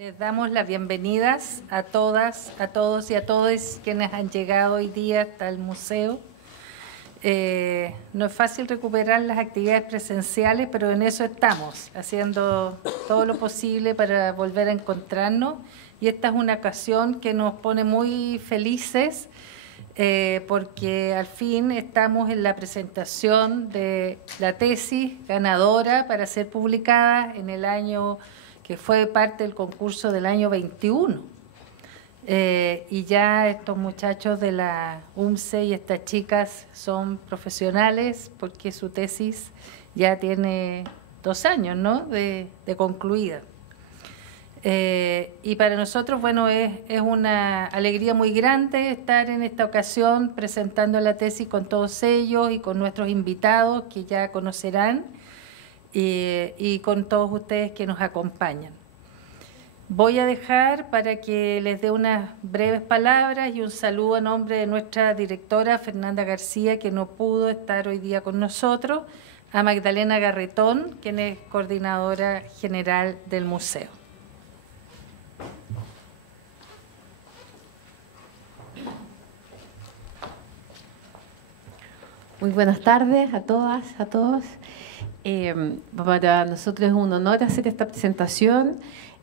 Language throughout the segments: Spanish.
Les damos las bienvenidas a todas, a todos y a todos quienes han llegado hoy día hasta el museo. No es fácil recuperar las actividades presenciales, pero en eso estamos, haciendo todo lo posible para volver a encontrarnos. Y esta es una ocasión que nos pone muy felices, porque al fin estamos en la presentación de la tesis ganadora para ser publicada en el año que fue parte del concurso del año 21. Y ya estos muchachos de la UMCE y estas chicas son profesionales porque su tesis ya tiene 2 años, ¿no?, de concluida. Y para nosotros, bueno, es una alegría muy grande estar en esta ocasión presentando la tesis con todos ellos y con nuestros invitados que ya conocerán y con todos ustedes que nos acompañan. Voy a dejar para que les dé unas breves palabras y un saludo a nombre de nuestra directora Fernanda García, que no pudo estar hoy día con nosotros, a Magdalena Garretón, quien es coordinadora general del museo. Muy buenas tardes a todas, a todos. Para nosotros es un honor hacer esta presentación.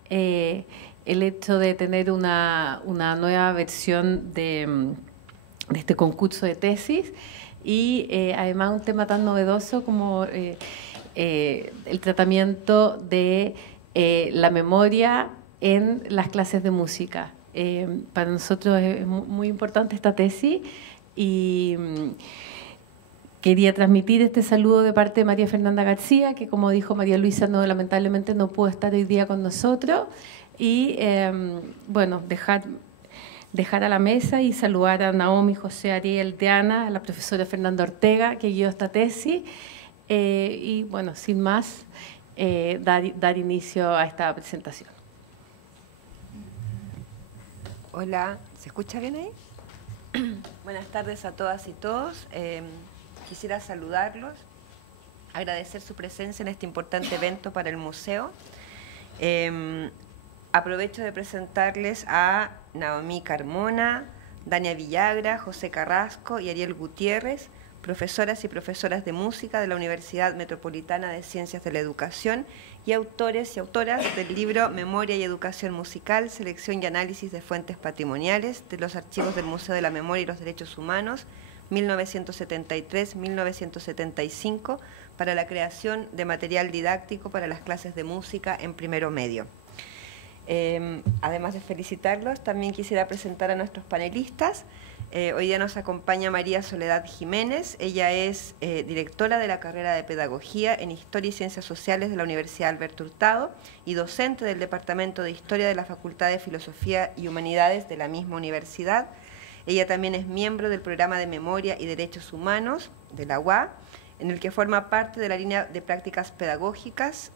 El hecho de tener una nueva versión de este concurso de tesis y además un tema tan novedoso como el tratamiento de la memoria en las clases de música. Para nosotros es muy importante esta tesis y quería transmitir este saludo de parte de María Fernanda García, que como dijo María Luisa, lamentablemente no pudo estar hoy día con nosotros. Y bueno, dejar a la mesa y saludar a Naomi, José, Ariel, Diana, a la profesora Fernanda Ortega, que guió esta tesis. Y bueno, sin más, dar inicio a esta presentación. Hola, ¿se escucha bien ahí? Buenas tardes a todas y todos. Quisiera saludarlos, agradecer su presencia en este importante evento para el museo. Aprovecho de presentarles a Naomi Carmona, Dania Villagra, José Carrasco y Ariel Gutiérrez, profesoras y profesoras de música de la Universidad Metropolitana de Ciencias de la Educación y autores y autoras del libro Memoria y Educación Musical, Selección y Análisis de Fuentes Patrimoniales de los Archivos del Museo de la Memoria y los Derechos Humanos, 1973-1975, para la creación de material didáctico para las clases de música en primero medio. Además de felicitarlos, también quisiera presentar a nuestros panelistas. Hoy día nos acompaña María Soledad Jiménez. Ella es directora de la carrera de Pedagogía en Historia y Ciencias Sociales de la Universidad Alberto Hurtado y docente del Departamento de Historia de la Facultad de Filosofía y Humanidades de la misma universidad. Ella también es miembro del Programa de Memoria y Derechos Humanos de la UA, en el que forma parte de la línea de prácticas pedagógicas.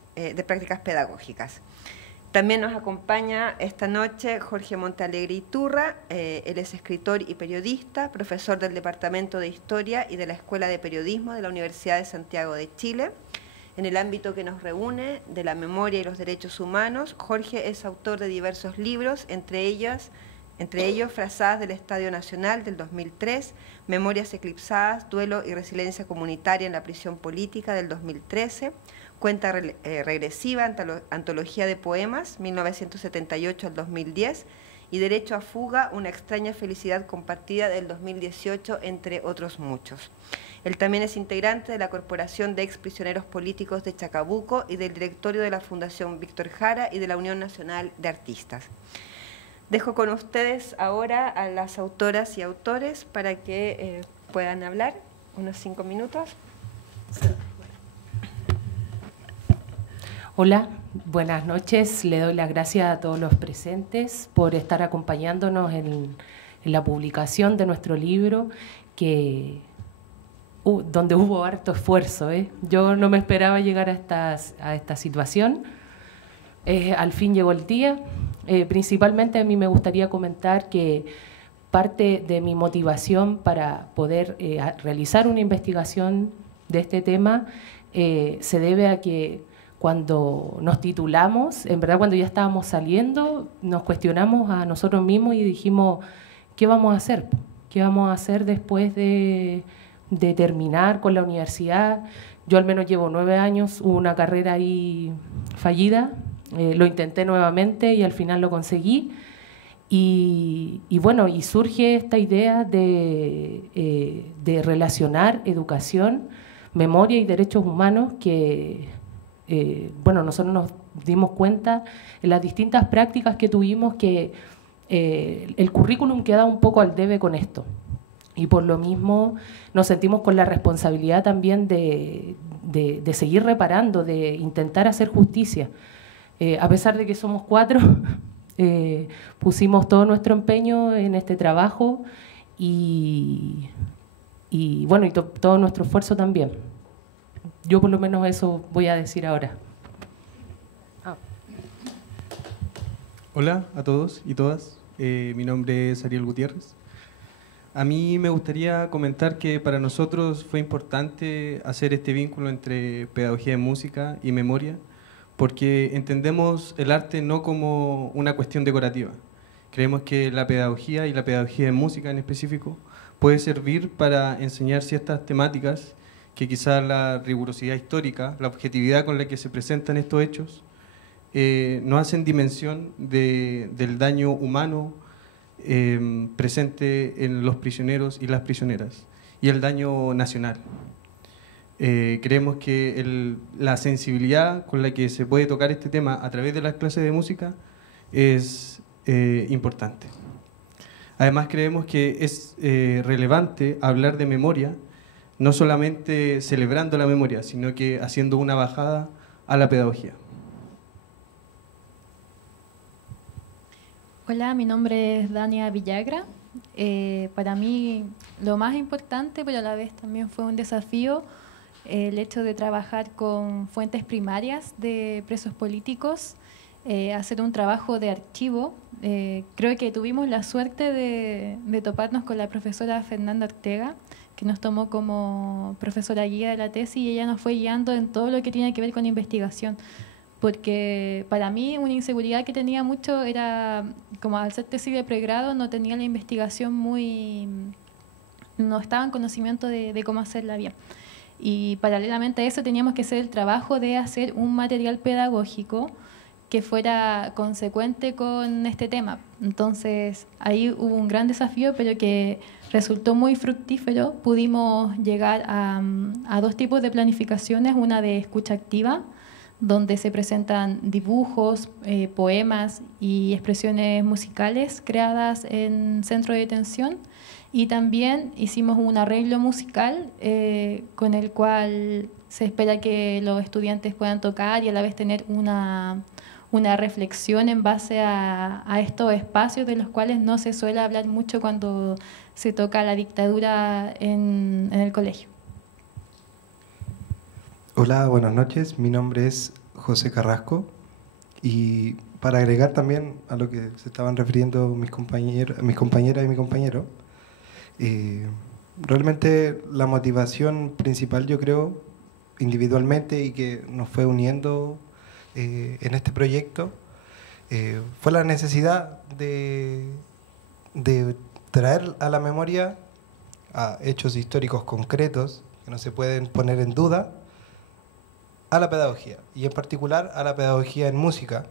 También nos acompaña esta noche Jorge Montealegre Iturra. Él es escritor y periodista, profesor del Departamento de Historia y de la Escuela de Periodismo de la Universidad de Santiago de Chile. En el ámbito que nos reúne, de la memoria y los derechos humanos, Jorge es autor de diversos libros, entre ellos Frazadas del Estadio Nacional del 2003, Memorias Eclipsadas, Duelo y Resiliencia Comunitaria en la Prisión Política del 2013, Cuenta Regresiva, Antología de Poemas, 1978 al 2010, y Derecho a Fuga, Una extraña felicidad compartida del 2018, entre otros muchos. Él también es integrante de la Corporación de Exprisioneros Políticos de Chacabuco y del directorio de la Fundación Víctor Jara y de la Unión Nacional de Artistas. Dejo con ustedes ahora a las autoras y autores para que puedan hablar unos 5 minutos. Hola, buenas noches. Le doy las gracias a todos los presentes por estar acompañándonos en la publicación de nuestro libro, donde hubo harto esfuerzo. Yo no me esperaba llegar a esta situación. Al fin llegó el día. Principalmente a mí me gustaría comentar que parte de mi motivación para poder realizar una investigación de este tema se debe a que cuando nos titulamos, en verdad cuando ya estábamos saliendo, nos cuestionamos a nosotros mismos y dijimos, ¿qué vamos a hacer? ¿Qué vamos a hacer después de terminar con la universidad? Yo al menos llevo 9 años, hubo una carrera ahí fallida, lo intenté nuevamente y al final lo conseguí. Y bueno, y surge esta idea de relacionar educación, memoria y derechos humanos que, bueno, nosotros nos dimos cuenta en las distintas prácticas que tuvimos que el currículum queda un poco al debe con esto. Y por lo mismo nos sentimos con la responsabilidad también de seguir reparando, de intentar hacer justicia. A pesar de que somos 4, pusimos todo nuestro empeño en este trabajo y bueno, y todo nuestro esfuerzo también. Yo por lo menos eso voy a decir ahora. Hola a todos y todas, mi nombre es Ariel Gutiérrez. A mí me gustaría comentar que para nosotros fue importante hacer este vínculo entre pedagogía en música y memoria, porque entendemos el arte no como una cuestión decorativa. Creemos que la pedagogía y la pedagogía en música en específico puede servir para enseñar ciertas temáticas que quizás la rigurosidad histórica, la objetividad con la que se presentan estos hechos, no hacen dimensión del daño humano presente en los prisioneros y las prisioneras y el daño nacional. Creemos que la sensibilidad con la que se puede tocar este tema a través de las clases de música es importante. Además creemos que es relevante hablar de memoria, no solamente celebrando la memoria, sino que haciendo una bajada a la pedagogía. Hola, mi nombre es Dania Villagra. Para mí lo más importante, pero a la vez también fue un desafío, el hecho de trabajar con fuentes primarias de presos políticos, hacer un trabajo de archivo. Creo que tuvimos la suerte de toparnos con la profesora Fernanda Ortega, que nos tomó como profesora guía de la tesis y ella nos fue guiando en todo lo que tiene que ver con investigación. Porque para mí una inseguridad que tenía mucho era, como al ser tesis de pregrado, no tenía la investigación no estaba en conocimiento de cómo hacerla bien. Y paralelamente a eso teníamos que hacer el trabajo de hacer un material pedagógico que fuera consecuente con este tema. Entonces ahí hubo un gran desafío, pero que resultó muy fructífero. Pudimos llegar a 2 tipos de planificaciones, una de escucha activa, donde se presentan dibujos, poemas y expresiones musicales creadas en centro de detención, y también hicimos un arreglo musical con el cual se espera que los estudiantes puedan tocar y a la vez tener una reflexión en base a estos espacios de los cuales no se suele hablar mucho cuando se toca la dictadura en el colegio. Hola, buenas noches. Mi nombre es José Carrasco y para agregar también a lo que se estaban refiriendo mis compañeras y mi compañero, realmente la motivación principal, yo creo, individualmente y que nos fue uniendo en este proyecto, fue la necesidad de traer a la memoria a hechos históricos concretos que no se pueden poner en duda, a la pedagogía, y en particular a la pedagogía en música,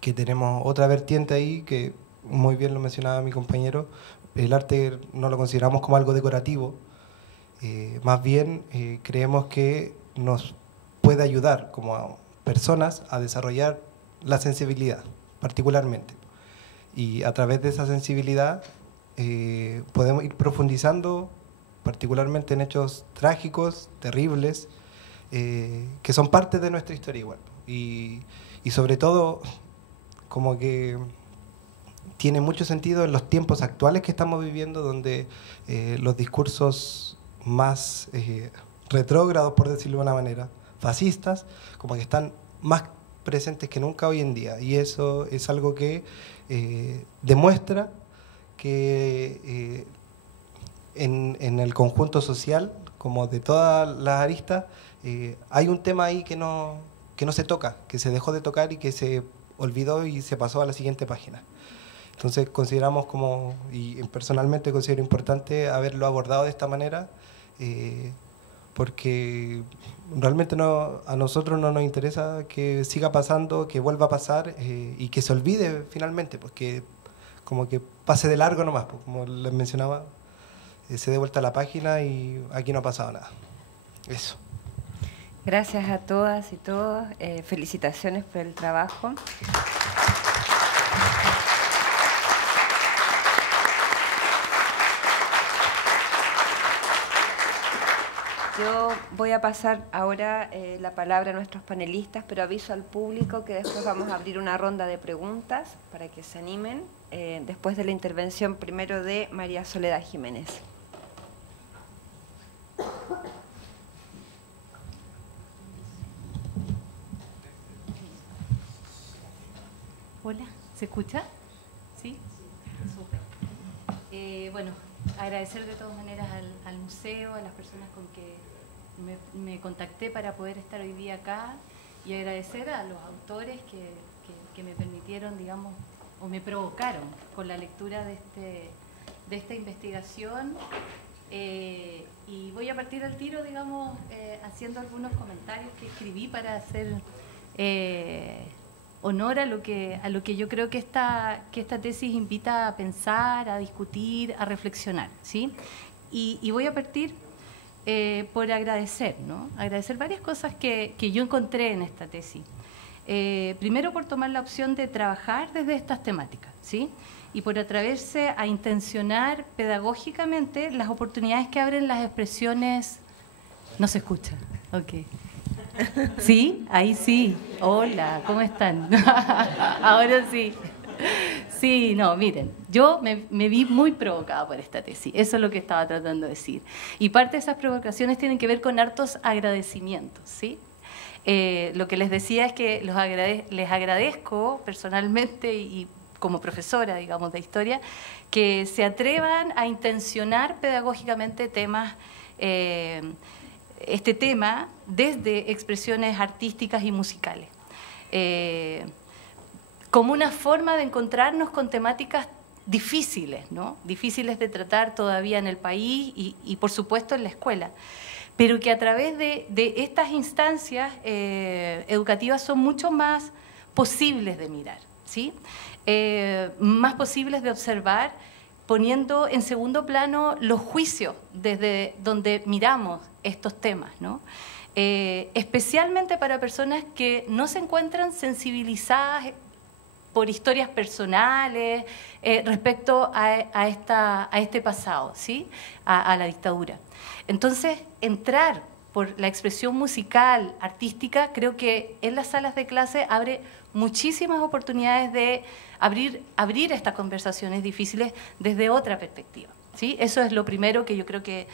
que tenemos otra vertiente ahí que muy bien lo mencionaba mi compañero. El arte no lo consideramos como algo decorativo, más bien creemos que nos puede ayudar como personas a desarrollar la sensibilidad particularmente, y a través de esa sensibilidad podemos ir profundizando particularmente en hechos trágicos, terribles, que son parte de nuestra historia igual, y sobre todo como que tiene mucho sentido en los tiempos actuales que estamos viviendo, donde los discursos más retrógrados, por decirlo de una manera, fascistas, como que están más presentes que nunca hoy en día, y eso es algo que demuestra que en el conjunto social, como de todas las aristas, hay un tema ahí que no que no se toca, que se dejó de tocar y que se olvidó y se pasó a la siguiente página. Entonces consideramos y personalmente considero importante haberlo abordado de esta manera, porque realmente a nosotros no nos interesa que siga pasando, que vuelva a pasar y que se olvide finalmente, porque como que pase de largo nomás, pues, como les mencionaba, se dé vuelta a la página y aquí no ha pasado nada. Eso. Gracias a todas y todos, felicitaciones por el trabajo. Yo voy a pasar ahora la palabra a nuestros panelistas, pero aviso al público que después vamos a abrir una ronda de preguntas para que se animen, después de la intervención primero de María Soledad Jiménez. Hola, ¿se escucha? ¿Sí? Súper. Bueno, agradecer de todas maneras al museo, a las personas con que me contacté para poder estar hoy día acá, y agradecer a los autores que me permitieron, digamos, o me provocaron con la lectura de esta investigación. Y voy a partir al tiro, digamos, haciendo algunos comentarios que escribí para hacer honor a lo que yo creo que esta tesis invita a pensar, a discutir, a reflexionar, ¿sí? Y voy a partir por agradecer, ¿no? Agradecer varias cosas que yo encontré en esta tesis. Primero, por tomar la opción de trabajar desde estas temáticas, ¿sí? Y por atreverse a intencionar pedagógicamente las oportunidades que abren las expresiones... No se escucha, ok. ¿Sí? Ahí sí. Hola, ¿cómo están? Ahora sí. Sí, no, miren, yo me vi muy provocada por esta tesis, eso es lo que estaba tratando de decir. Y parte de esas provocaciones tienen que ver con hartos agradecimientos, ¿sí? Lo que les decía es que les agradezco personalmente y como profesora, digamos, de historia, que se atrevan a intencionar pedagógicamente temas, este tema desde expresiones artísticas y musicales, como una forma de encontrarnos con temáticas difíciles, ¿no? Difíciles de tratar todavía en el país y por supuesto en la escuela, pero que a través de estas instancias educativas son mucho más posibles de mirar, ¿sí? Más posibles de observar, poniendo en segundo plano los juicios desde donde miramos estos temas, ¿no? Especialmente para personas que no se encuentran sensibilizadas por historias personales respecto a este pasado, ¿sí? A la dictadura. Entonces, entrar por la expresión musical, artística, creo que en las salas de clase abre muchísimas oportunidades de abrir estas conversaciones difíciles desde otra perspectiva, ¿sí? Eso es lo primero que yo creo que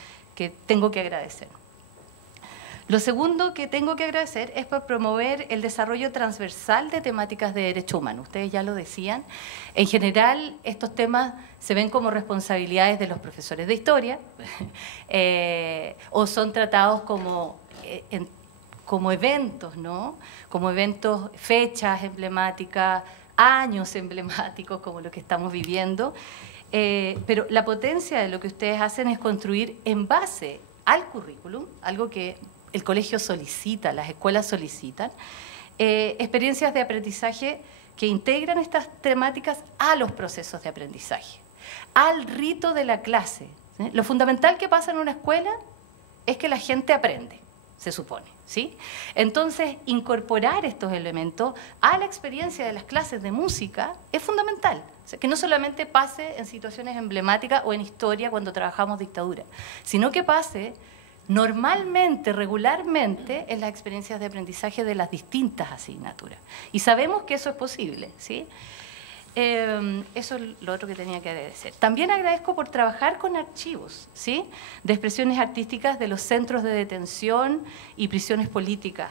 tengo que agradecer. Lo segundo que tengo que agradecer es por promover el desarrollo transversal de temáticas de derechos humanos. Ustedes ya lo decían. En general, estos temas se ven como responsabilidades de los profesores de historia o son tratados como eventos, ¿no? Como eventos, fechas emblemáticas, años emblemáticos como lo que estamos viviendo. Pero la potencia de lo que ustedes hacen es construir en base al currículum, algo que el colegio solicita, las escuelas solicitan, experiencias de aprendizaje que integran estas temáticas a los procesos de aprendizaje, al rito de la clase, ¿sí? Lo fundamental que pasa en una escuela es que la gente aprende, se supone, ¿sí? Entonces, incorporar estos elementos a la experiencia de las clases de música es fundamental. O sea, que no solamente pase en situaciones emblemáticas o en historia cuando trabajamos dictadura, sino que pase normalmente, regularmente, en las experiencias de aprendizaje de las distintas asignaturas. Y sabemos que eso es posible, ¿sí? Eso es lo otro que tenía que agradecer. También agradezco por trabajar con archivos, ¿sí? De expresiones artísticas de los centros de detención y prisiones políticas,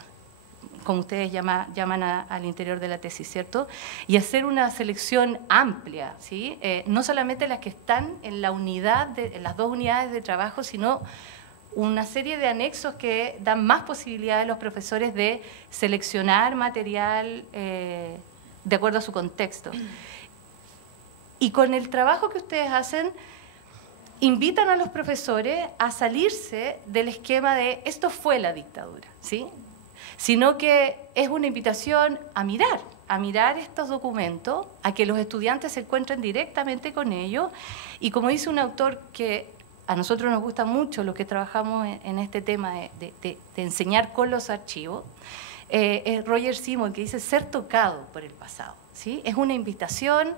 como ustedes llaman al interior de la tesis, ¿cierto? Y hacer una selección amplia, ¿sí? No solamente las que están en la unidad en las dos unidades de trabajo, sino una serie de anexos que dan más posibilidades a los profesores de seleccionar material de acuerdo a su contexto. Y con el trabajo que ustedes hacen, invitan a los profesores a salirse del esquema de esto fue la dictadura, ¿sí? Sino que es una invitación a mirar estos documentos, a que los estudiantes se encuentren directamente con ellos, y como dice un autor que a nosotros nos gusta mucho, los que trabajamos en este tema de enseñar con los archivos, es Roger Simon, que dice ser tocado por el pasado, ¿sí? Es una invitación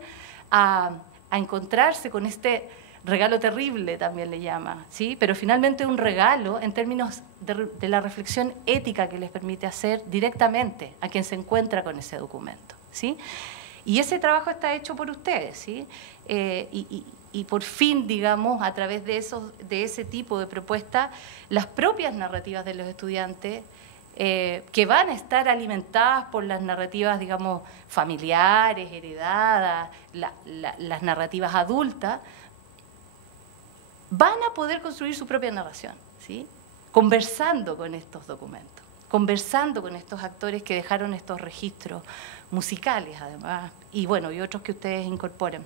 a encontrarse con este regalo terrible, también le llama, ¿sí? Pero finalmente un regalo en términos de la reflexión ética que les permite hacer directamente a quien se encuentra con ese documento, ¿sí? Y ese trabajo está hecho por ustedes, ¿sí? Y por fin, digamos, a través de ese tipo de propuestas, las propias narrativas de los estudiantes, que van a estar alimentadas por las narrativas, digamos, familiares, heredadas, las narrativas adultas, van a poder construir su propia narración, ¿sí? Conversando con estos documentos, conversando con estos actores que dejaron estos registros musicales, además, y bueno, y otros que ustedes incorporen.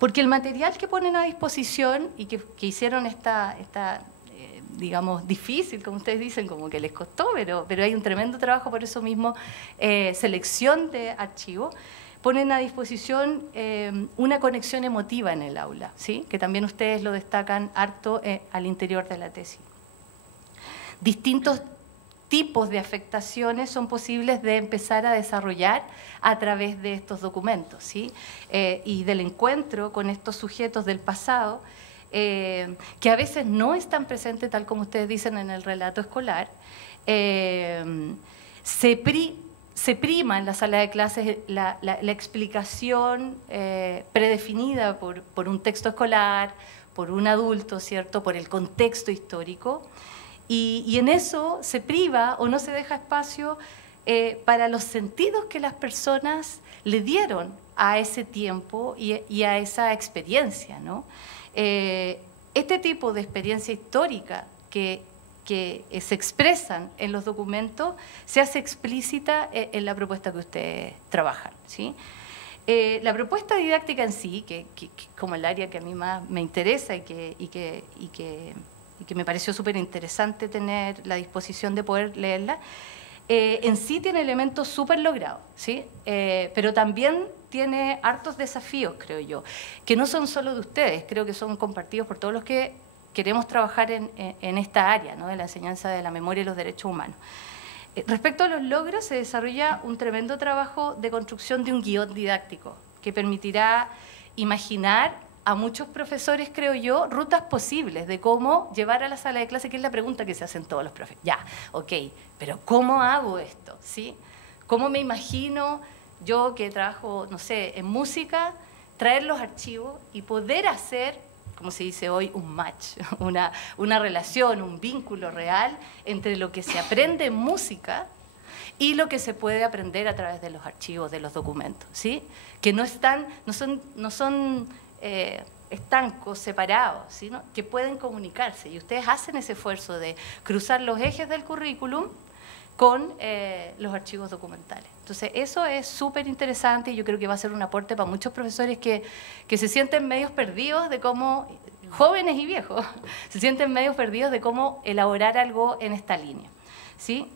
Porque el material que ponen a disposición y que hicieron digamos, difícil, como ustedes dicen, como que les costó, pero hay un tremendo trabajo, por eso mismo, selección de archivos, ponen a disposición una conexión emotiva en el aula, ¿sí? Que también ustedes lo destacan harto al interior de la tesis. Distintos tipos de afectaciones son posibles de empezar a desarrollar a través de estos documentos, ¿sí? Y del encuentro con estos sujetos del pasado, que a veces no están presentes, tal como ustedes dicen en el relato escolar. Se prima en la sala de clases la explicación predefinida por un texto escolar, por un adulto, ¿cierto?, por el contexto histórico, y en eso se priva o no se deja espacio para los sentidos que las personas le dieron a ese tiempo y a esa experiencia, ¿no? Este tipo de experiencia histórica que se expresan en los documentos se hace explícita en la propuesta que ustedes trabajan, ¿sí? La propuesta didáctica en sí, que como el área que a mí más me interesa y que me pareció súper interesante tener la disposición de poder leerla, en sí tiene elementos súper logrados, ¿sí? Pero también tiene hartos desafíos, creo yo, que no son solo de ustedes, creo que son compartidos por todos los que queremos trabajar en esta área, ¿no?, de la enseñanza de la memoria y los derechos humanos. Respecto a los logros, se desarrolla un tremendo trabajo de construcción de un guión didáctico que permitirá imaginar a muchos profesores, creo yo, rutas posibles de cómo llevar a la sala de clase, que es la pregunta que se hacen todos los profes. Ya, ok, pero ¿cómo hago esto? ¿Sí? ¿Cómo me imagino yo, que trabajo, no sé, en música, traer los archivos y poder hacer, como se dice hoy, un match, una relación, un vínculo real entre lo que se aprende en música y lo que se puede aprender a través de los archivos, de los documentos, ¿sí? Que no son estancos, separados, ¿sí?, que pueden comunicarse, y ustedes hacen ese esfuerzo de cruzar los ejes del currículum con los archivos documentales. Entonces, eso es súper interesante y yo creo que va a ser un aporte para muchos profesores que se sienten medios perdidos de cómo, jóvenes y viejos, se sienten medios perdidos de cómo elaborar algo en esta línea, ¿sí?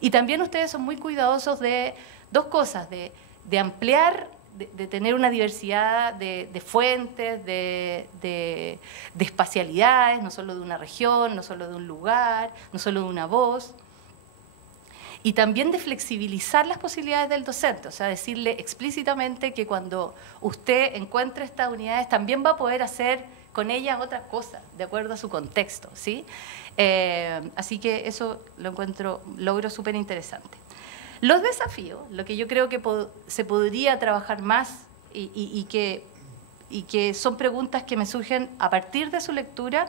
Y también ustedes son muy cuidadosos de dos cosas, de ampliar, de tener una diversidad de fuentes, de espacialidades, no solo de una región, no solo de un lugar, no solo de una voz, y también de flexibilizar las posibilidades del docente, o sea, decirle explícitamente que cuando usted encuentre estas unidades también va a poder hacer con ellas otras cosas, de acuerdo a su contexto, ¿sí? Así que eso logro súper interesante. Los desafíos, lo que yo creo que se podría trabajar más y que son preguntas que me surgen a partir de su lectura,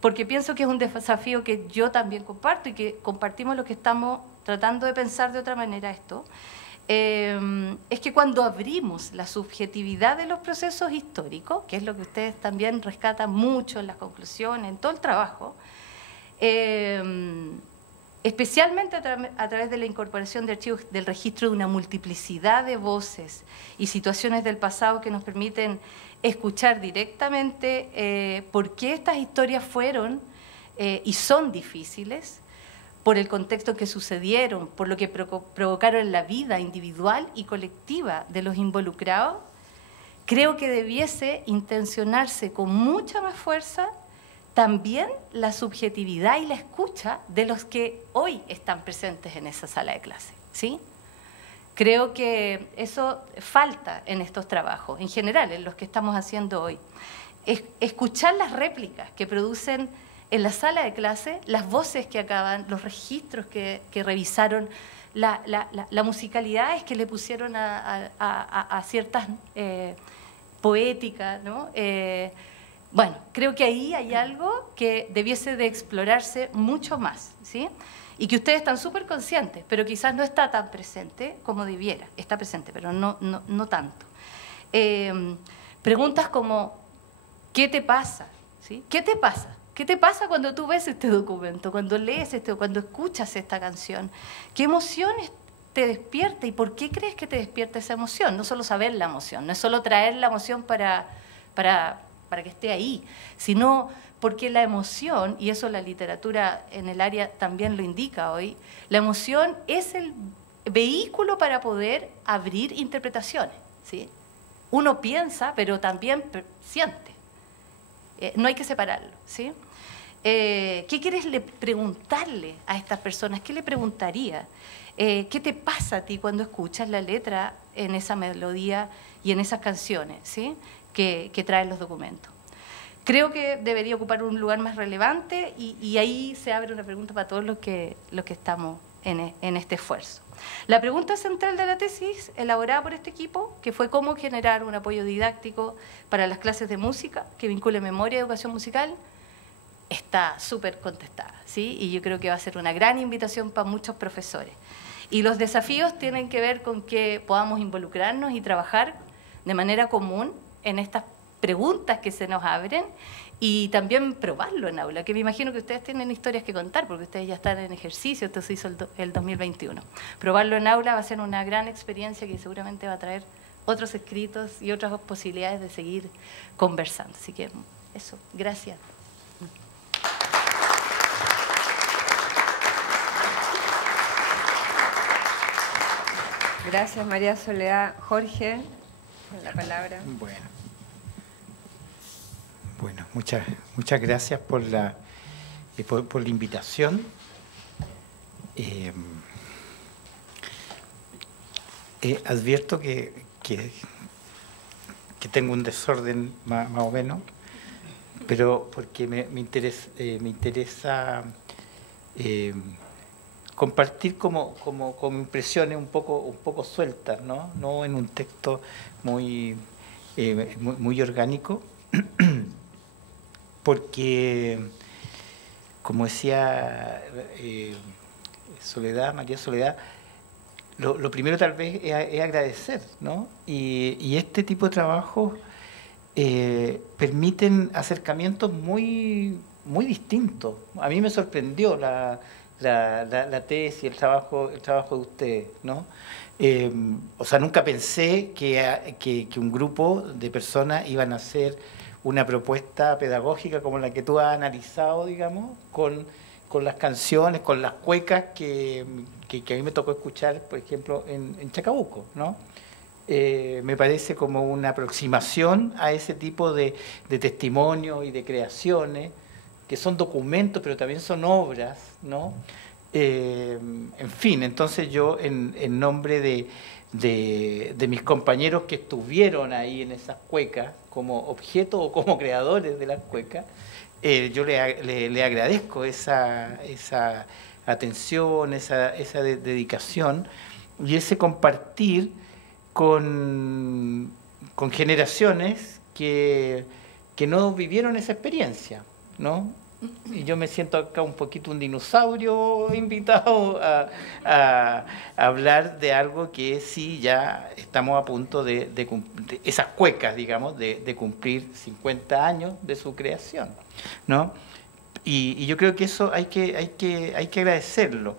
porque pienso que es un desafío que yo también comparto y que compartimos los que estamos tratando de pensar de otra manera esto, es que cuando abrimos la subjetividad de los procesos históricos, que es lo que ustedes también rescatan mucho en las conclusiones, en todo el trabajo, especialmente a través de la incorporación de archivos del registro de una multiplicidad de voces y situaciones del pasado que nos permiten escuchar directamente por qué estas historias fueron y son difíciles, por el contexto que sucedieron, por lo que provocaron en la vida individual y colectiva de los involucrados, creo que debiese intencionarse con mucha más fuerza también la subjetividad y la escucha de los que hoy están presentes en esa sala de clase, ¿sí? Creo que eso falta en estos trabajos, en general, en los que estamos haciendo hoy. Escuchar las réplicas que producen en la sala de clase, las voces que acaban, los registros que revisaron, la musicalidades que le pusieron a ciertas poéticas, ¿no? Bueno, creo que ahí hay algo que debiese de explorarse mucho más, ¿sí? Y que ustedes están súper conscientes, pero quizás no está tan presente como debiera. Está presente, pero no tanto. Preguntas como, ¿qué te pasa? ¿Sí? ¿Qué te pasa? ¿Qué te pasa cuando tú ves este documento, cuando lees cuando escuchas esta canción? ¿Qué emociones te despierta y por qué crees que te despierta esa emoción? No solo saber la emoción, no es solo traer la emoción para que esté ahí, sino porque la emoción, y eso la literatura en el área también lo indica hoy, la emoción es el vehículo para poder abrir interpretaciones, ¿sí? Uno piensa, pero también siente. No hay que separarlo, ¿sí? ¿Qué quieres preguntarle a estas personas? ¿Qué le preguntaría? ¿Qué te pasa a ti cuando escuchas la letra en esa melodía y en esas canciones, ¿sí? que traen los documentos? Creo que debería ocupar un lugar más relevante y ahí se abre una pregunta para todos los que estamos en este esfuerzo. La pregunta central de la tesis, elaborada por este equipo, que fue cómo generar un apoyo didáctico para las clases de música que vincule memoria y educación musical, está súper contestada, ¿sí? Y yo creo que va a ser una gran invitación para muchos profesores. Y los desafíos tienen que ver con que podamos involucrarnos y trabajar de manera común en estas preguntas que se nos abren y también probarlo en aula, que me imagino que ustedes tienen historias que contar, porque ustedes ya están en ejercicio, esto se hizo el 2021. Probarlo en aula va a ser una gran experiencia que seguramente va a traer otros escritos y otras posibilidades de seguir conversando. Así que eso, gracias. Gracias, María Soledad. Jorge, con la palabra. Bueno, muchas gracias por la invitación. Advierto que tengo un desorden más o menos, pero porque me interesa compartir como impresiones un poco sueltas, no en un texto muy orgánico. Porque, como decía María Soledad, lo primero tal vez es agradecer, ¿no? Y este tipo de trabajos permiten acercamientos muy distintos. A mí me sorprendió la tesis, el trabajo de ustedes, ¿no? O sea, nunca pensé que un grupo de personas iban a hacer una propuesta pedagógica como la que tú has analizado, digamos, con las canciones, con las cuecas que a mí me tocó escuchar, por ejemplo, en Chacabuco, ¿no? Me parece como una aproximación a ese tipo de testimonios y de creaciones, que son documentos, pero también son obras, ¿no? En fin, entonces yo, en nombre de mis compañeros que estuvieron ahí en esas cuecas, como objeto o como creadores de las cuecas, yo le agradezco esa atención, esa dedicación y ese compartir con generaciones que no vivieron esa experiencia, ¿no? Y yo me siento acá un poquito un dinosaurio invitado a hablar de algo que sí ya estamos a punto de esas cuecas, digamos, de cumplir 50 años de su creación, ¿no? Y yo creo que eso hay que agradecerlo.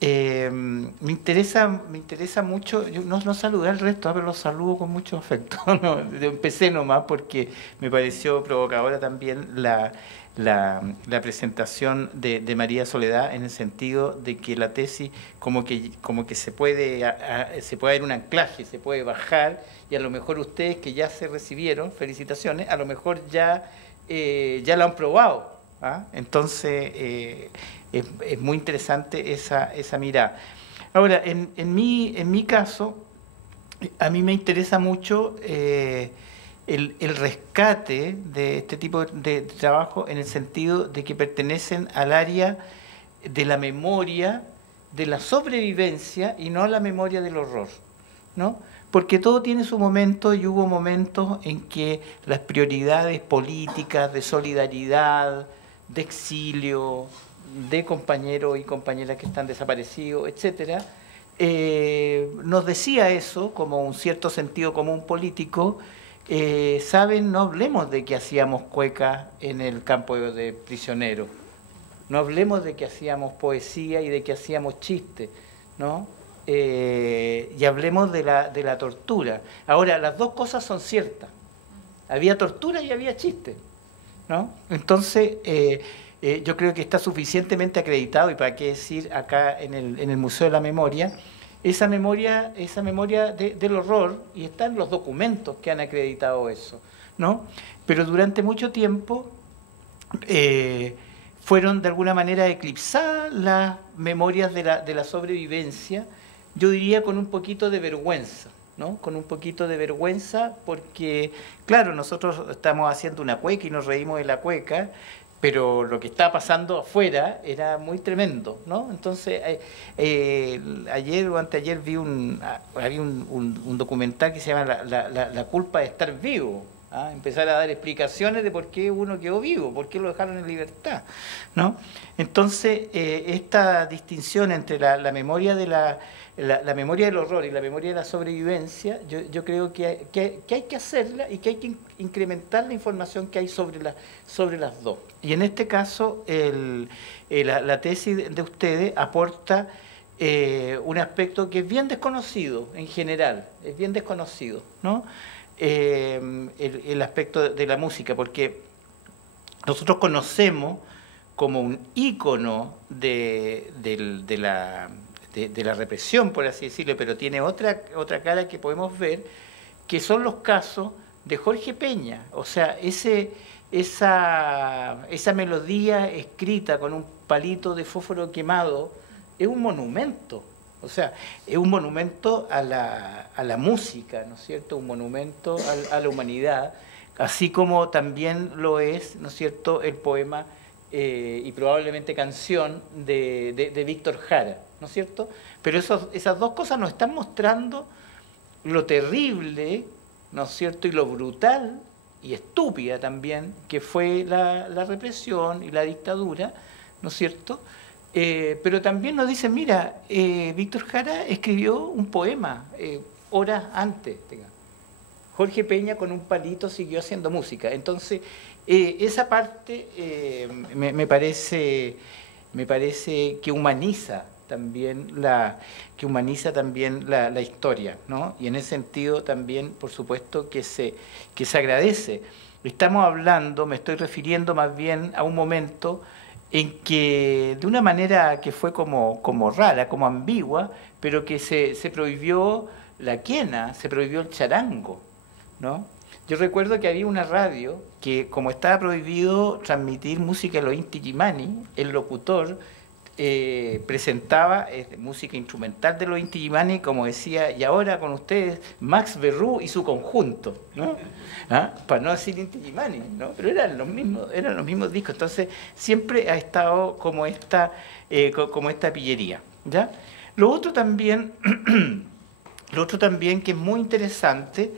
Me interesa mucho, yo no saludé al resto, pero los saludo con mucho afecto. No, empecé nomás porque me pareció provocadora también la presentación de María Soledad, en el sentido de que la tesis como que se puede dar un anclaje, se puede bajar, y a lo mejor ustedes que ya se recibieron, felicitaciones, a lo mejor ya lo han probado, ¿ah? Entonces es muy interesante esa mirada. Ahora, en mi caso, a mí me interesa mucho el rescate de este tipo de trabajo, en el sentido de que pertenecen al área de la memoria, de la sobrevivencia, y no a la memoria del horror, ¿no? Porque todo tiene su momento, y hubo momentos en que las prioridades políticas de solidaridad, de exilio, de compañeros y compañeras que están desaparecidos, etcétera, nos decía eso como un cierto sentido común político. Saben, no hablemos de que hacíamos cueca en el campo de prisioneros, no hablemos de que hacíamos poesía y de que hacíamos chistes, ¿no? Y hablemos de la tortura. Ahora, las dos cosas son ciertas, había tortura y había chistes, ¿no? Entonces, yo creo que está suficientemente acreditado, y para qué decir acá en el Museo de la Memoria, esa memoria del horror, y están los documentos que han acreditado eso, ¿no? Pero durante mucho tiempo fueron de alguna manera eclipsadas las memorias de la sobrevivencia, yo diría con un poquito de vergüenza, ¿no? Con un poquito de vergüenza, porque, claro, nosotros estamos haciendo una cueca y nos reímos de la cueca, pero lo que estaba pasando afuera era muy tremendo, ¿no? Entonces, ayer o anteayer había un documental que se llama La culpa de estar vivo, ¿ah? Empezar a dar explicaciones de por qué uno quedó vivo, por qué lo dejaron en libertad, ¿no? Entonces, esta distinción entre la memoria de la memoria del horror y la memoria de la sobrevivencia, yo creo que hay que hacerla, y que hay que incrementar la información que hay sobre las dos. Y en este caso, la tesis de ustedes aporta un aspecto que es bien desconocido en general, es bien desconocido, ¿no? El aspecto de la música, porque nosotros conocemos como un ícono de la represión, por así decirlo, pero tiene otra cara que podemos ver, que son los casos de Jorge Peña. O sea, esa melodía escrita con un palito de fósforo quemado es un monumento. O sea, es un monumento a la música, ¿no es cierto? Un monumento a la humanidad, así como también lo es, ¿no es cierto?, el poema y probablemente canción de Víctor Jara, ¿no es cierto? Pero esas dos cosas nos están mostrando lo terrible, ¿no es cierto?, y lo brutal y estúpida también que fue la represión y la dictadura, ¿no es cierto? Pero también nos dicen, mira, Víctor Jara escribió un poema horas antes. Jorge Peña con un palito siguió haciendo música. Entonces, esa parte me parece que humaniza también la historia, ¿no? Y en ese sentido también, por supuesto, que se agradece. Estamos hablando, me estoy refiriendo más bien a un momento en que, de una manera que fue como rara, como ambigua, pero que se prohibió la quena, se prohibió el charango, ¿no? Yo recuerdo que había una radio que, como estaba prohibido transmitir música de los Inti Illimani, el locutor presentaba música instrumental de los Inti Illimani, como decía, y ahora con ustedes Max Berrú y su conjunto, ¿no? ¿Ah? Para no decir Inti Illimani, ¿no? Pero eran los mismos discos. Entonces siempre ha estado como esta pillería, ¿ya? Lo otro también que es muy interesante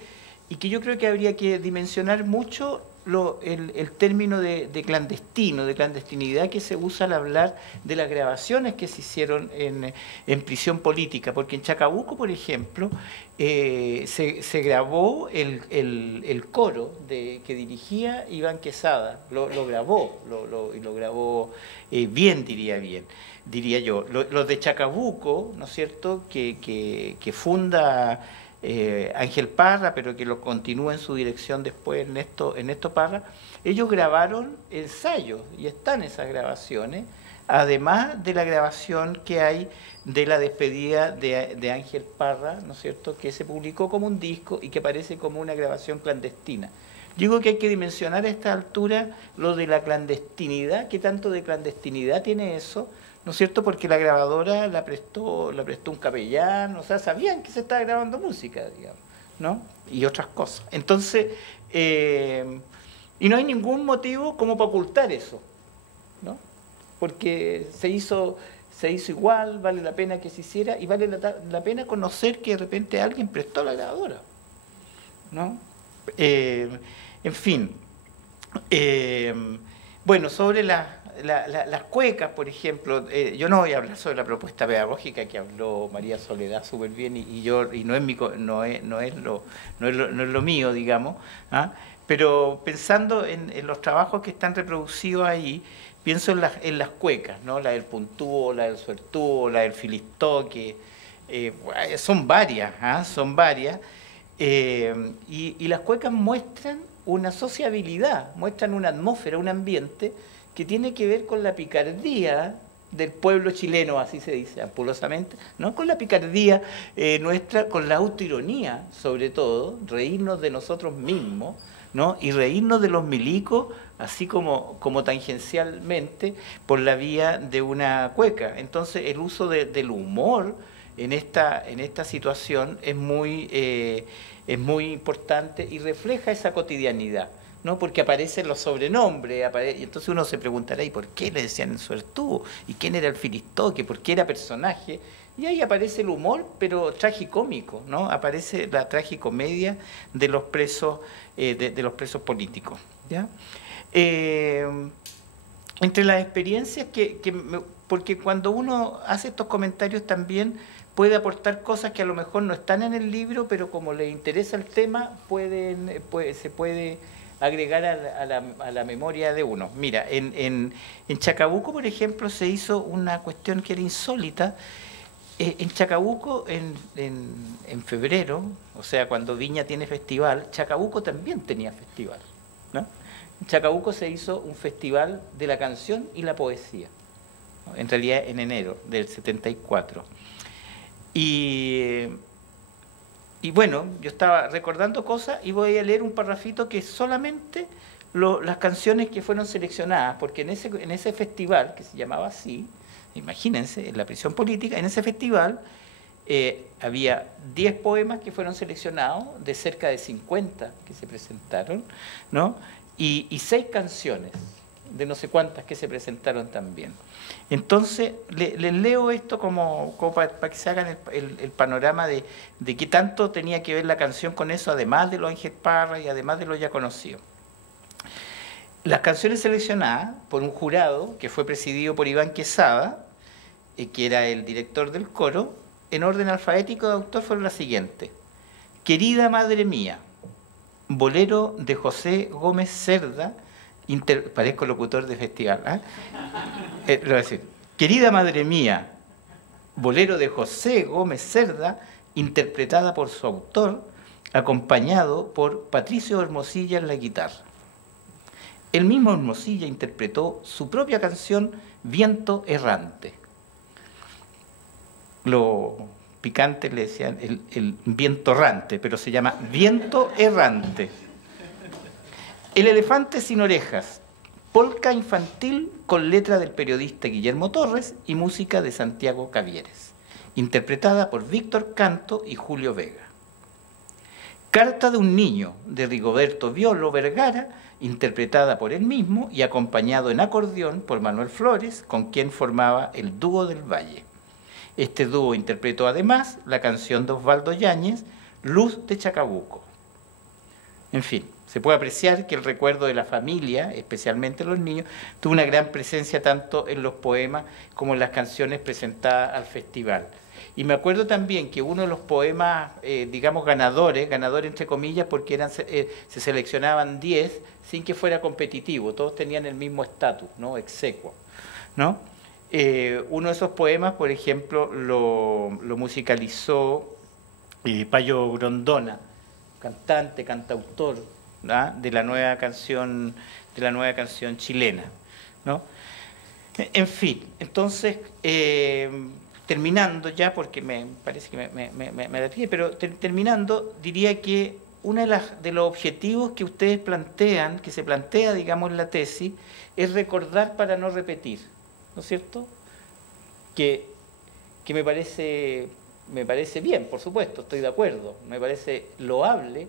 y que yo creo que habría que dimensionar mucho el término de clandestino, de clandestinidad que se usa al hablar de las grabaciones que se hicieron en prisión política, porque en Chacabuco, por ejemplo, se grabó el coro que dirigía Iván Quesada, lo grabó, y lo grabó bien, diría yo. Los de Chacabuco, ¿no es cierto?, que funda Ángel Parra, pero que lo continúa en su dirección después Ernesto Parra, ellos grabaron ensayos y están esas grabaciones, además de la grabación que hay de la despedida de Ángel Parra, ¿no es cierto?, que se publicó como un disco y que parece como una grabación clandestina. Digo que hay que dimensionar a esta altura lo de la clandestinidad, qué tanto de clandestinidad tiene eso, ¿no es cierto?, porque la grabadora la prestó un capellán, o sea, sabían que se estaba grabando música, digamos, ¿no? Y otras cosas. Entonces, y no hay ningún motivo como para ocultar eso, ¿no? Porque se hizo igual, vale la pena que se hiciera, y vale la pena conocer que de repente alguien prestó la grabadora, ¿no? En fin, bueno, sobre las cuecas, por ejemplo, yo no voy a hablar sobre la propuesta pedagógica que habló María Soledad súper bien, y no es lo mío, digamos, ¿ah? Pero pensando en los trabajos que están reproducidos ahí, pienso en las cuecas, ¿no? La del puntúo, la del suertúo, la del filistoque, son varias, ¿ah? Son varias, y las cuecas muestran una sociabilidad, muestran una atmósfera, un ambiente que tiene que ver con la picardía del pueblo chileno, así se dice ampulosamente, ¿no? Con la picardía nuestra, con la autoironía, sobre todo, reírnos de nosotros mismos, ¿no? Y reírnos de los milicos, así como tangencialmente, por la vía de una cueca. Entonces, el uso del humor en esta situación es muy importante y refleja esa cotidianidad, ¿no? Porque aparecen los sobrenombres, y entonces uno se preguntará, ¿y por qué le decían el suertudo? ¿Y quién era el filistoque? ¿Por qué era personaje? Y ahí aparece el humor, pero tragicómico, ¿no? Aparece la tragicomedia de los presos, de los presos políticos, ¿ya? Entre las experiencias porque cuando uno hace estos comentarios también puede aportar cosas que a lo mejor no están en el libro, pero como le interesa el tema, se puede agregar a la memoria de uno. Mira, en Chacabuco, por ejemplo, se hizo una cuestión que era insólita. En Chacabuco, en febrero, o sea, cuando Viña tiene festival, Chacabuco también tenía festival, ¿no? En Chacabuco se hizo un festival de la canción y la poesía, ¿no? En realidad en enero del 74. Y bueno, yo estaba recordando cosas y voy a leer un parrafito que es solamente las canciones que fueron seleccionadas, porque en ese festival, que se llamaba así, imagínense, en la prisión política, en ese festival había 10 poemas que fueron seleccionados, de cerca de 50 que se presentaron, ¿no? Y 6 canciones, de no sé cuántas que se presentaron también. Entonces, les leo esto como para que se hagan el panorama de qué tanto tenía que ver la canción con eso, además de los Ángel Parra y además de lo ya conocido. Las canciones seleccionadas por un jurado que fue presidido por Iván Quesada, que era el director del coro, en orden alfabético de autor fueron las siguientes: Querida Madre Mía, bolero de José Gómez Cerda, parezco locutor de festival, lo voy a decir. Querida Madre Mía, bolero de José Gómez Cerda, interpretada por su autor, acompañado por Patricio Hermosilla en la guitarra. El mismo Hermosilla interpretó su propia canción Viento Errante. Los picantes le decían el viento errante, pero se llama Viento Errante. El elefante sin orejas, polca infantil con letra del periodista Guillermo Torres y música de Santiago Cavieres, interpretada por Víctor Canto y Julio Vega. Carta de un niño, de Rigoberto Violo Vergara, interpretada por él mismo y acompañado en acordeón por Manuel Flores, con quien formaba el Dúo del Valle. Este dúo interpretó además la canción de Osvaldo Yáñez, Luz de Chacabuco. En fin, Se puede apreciar que el recuerdo de la familia, especialmente los niños, tuvo una gran presencia tanto en los poemas como en las canciones presentadas al festival. Y me acuerdo también que uno de los poemas, digamos, ganadores entre comillas, porque se seleccionaban 10 sin que fuera competitivo, todos tenían el mismo estatus, ¿no? Exequo, ¿no? Uno de esos poemas, por ejemplo, lo musicalizó Payo Grondona, cantante, cantautor, ¿no? de la nueva canción chilena, ¿no? En fin, entonces, terminando ya, porque me parece que me alargué, pero terminando, diría que uno de los objetivos que ustedes plantean, que se plantea, digamos, en la tesis, es recordar para no repetir, ¿no es cierto? Que me parece bien, por supuesto, estoy de acuerdo, me parece loable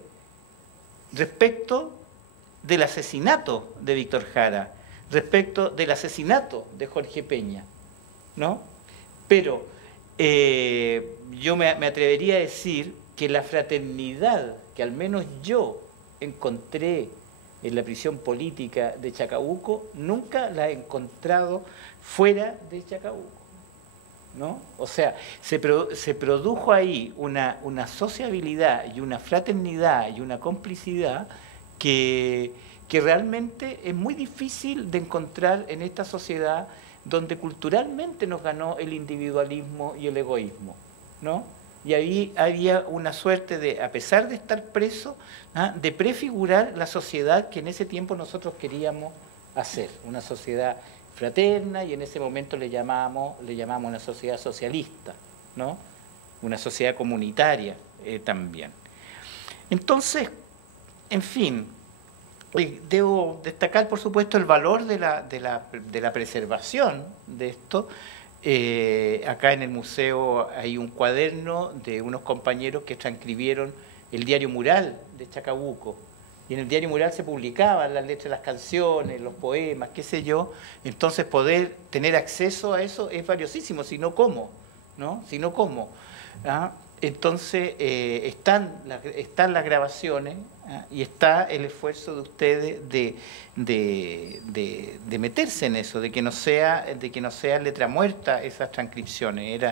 respecto del asesinato de Víctor Jara, respecto del asesinato de Jorge Peña, ¿no? Pero yo me atrevería a decir que la fraternidad que al menos yo encontré en la prisión política de Chacabuco, nunca la he encontrado fuera de Chacabuco, ¿no? O sea, se produjo ahí una sociabilidad y una fraternidad y una complicidad que realmente es muy difícil de encontrar en esta sociedad donde culturalmente nos ganó el individualismo y el egoísmo, ¿no? Y ahí había una suerte de, a pesar de estar preso, de prefigurar la sociedad que en ese tiempo nosotros queríamos hacer, una sociedad fraterna, y en ese momento le llamamos una sociedad socialista, ¿no? Una sociedad comunitaria también. Entonces, en fin, debo destacar, por supuesto, el valor de la preservación de esto. Acá en el museo hay un cuaderno de unos compañeros que transcribieron el diario mural de Chacabuco, y en el diario mural se publicaban las letras de las canciones, los poemas, qué sé yo. Entonces poder tener acceso a eso es valiosísimo, si no, ¿cómo? ¿No? Si no, ¿cómo? ¿Ah? Entonces están las grabaciones, ¿ah? Y está el esfuerzo de ustedes de meterse en eso, de que no sea letra muerta esas transcripciones.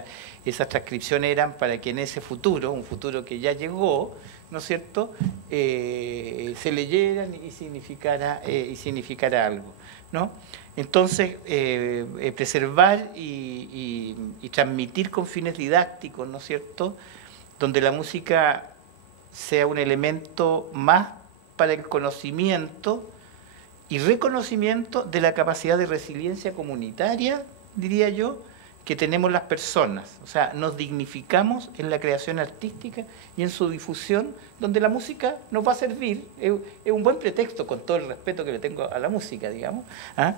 Esas transcripciones eran para que en ese futuro, un futuro que ya llegó, ¿no es cierto?, se leyeran y significara algo, ¿no? Entonces, preservar y transmitir con fines didácticos, ¿no es cierto?, donde la música sea un elemento más para el conocimiento y reconocimiento de la capacidad de resiliencia comunitaria, diría yo, que tenemos las personas. O sea, nos dignificamos en la creación artística y en su difusión, donde la música nos va a servir, es un buen pretexto, con todo el respeto que le tengo a la música, digamos, ¿ah?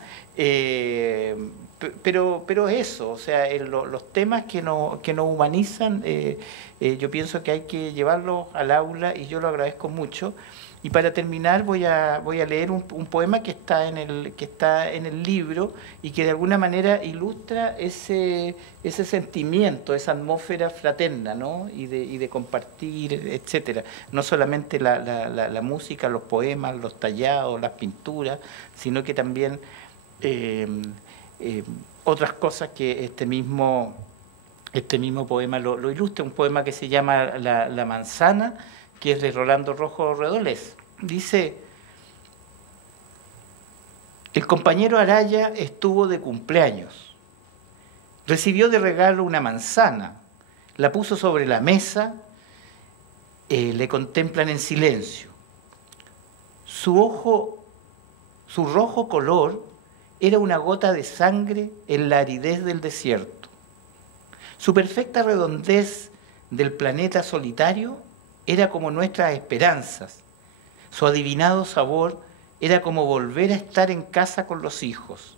Pero eso, o sea, los temas que nos humanizan, yo pienso que hay que llevarlos al aula, y yo lo agradezco mucho. Y para terminar voy a leer un poema que está en el libro, y que de alguna manera ilustra ese sentimiento, esa atmósfera fraterna, ¿no? y de compartir, etcétera. No solamente la música, los poemas, los tallados, las pinturas, sino que también otras cosas que este mismo poema lo ilustra. Un poema que se llama La manzana, que es de Rolando Rojo Redolés. Dice: el compañero Araya estuvo de cumpleaños. Recibió de regalo una manzana, la puso sobre la mesa, le contemplan en silencio. Su rojo color era una gota de sangre en la aridez del desierto. Su perfecta redondez del planeta solitario era como nuestras esperanzas. Su adivinado sabor era como volver a estar en casa con los hijos.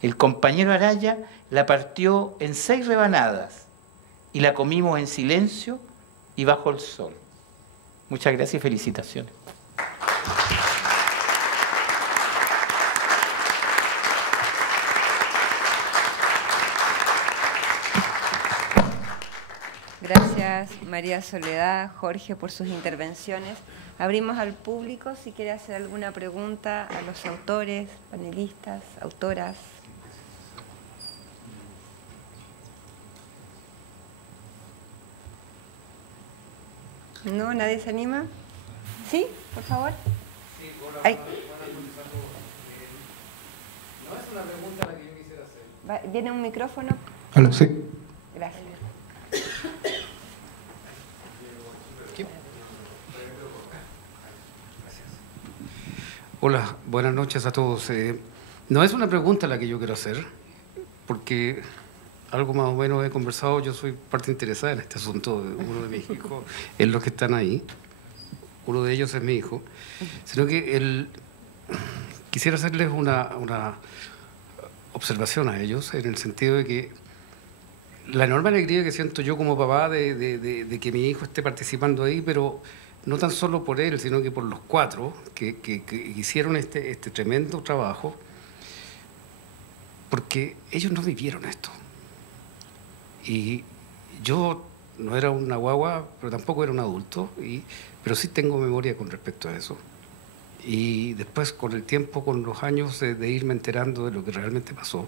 El compañero Araya la partió en 6 rebanadas y la comimos en silencio y bajo el sol. Muchas gracias y felicitaciones. Gracias María Soledad, Jorge, por sus intervenciones. Abrimos al público si quiere hacer alguna pregunta a los autores, panelistas, autoras. ¿No? ¿Nadie se anima? ¿Sí? Por favor. Sí, hola, Ay. no es una pregunta la que yo quisiera hacer. ¿Viene un micrófono? Hola, sí. Gracias. Hola, buenas noches a todos. No es una pregunta la que yo quiero hacer, porque algo más o menos he conversado, yo soy parte interesada en este asunto, uno de mis hijos es los que están ahí, uno de ellos es mi hijo, sino que quisiera hacerles una observación a ellos, en el sentido de que la enorme alegría que siento yo como papá de que mi hijo esté participando ahí, pero no tan solo por él, sino que por los cuatro que hicieron este tremendo trabajo, porque ellos no vivieron esto. Y yo no era una guagua, pero tampoco era un adulto, pero sí tengo memoria con respecto a eso. Y después, con el tiempo, con los años de irme enterando de lo que realmente pasó,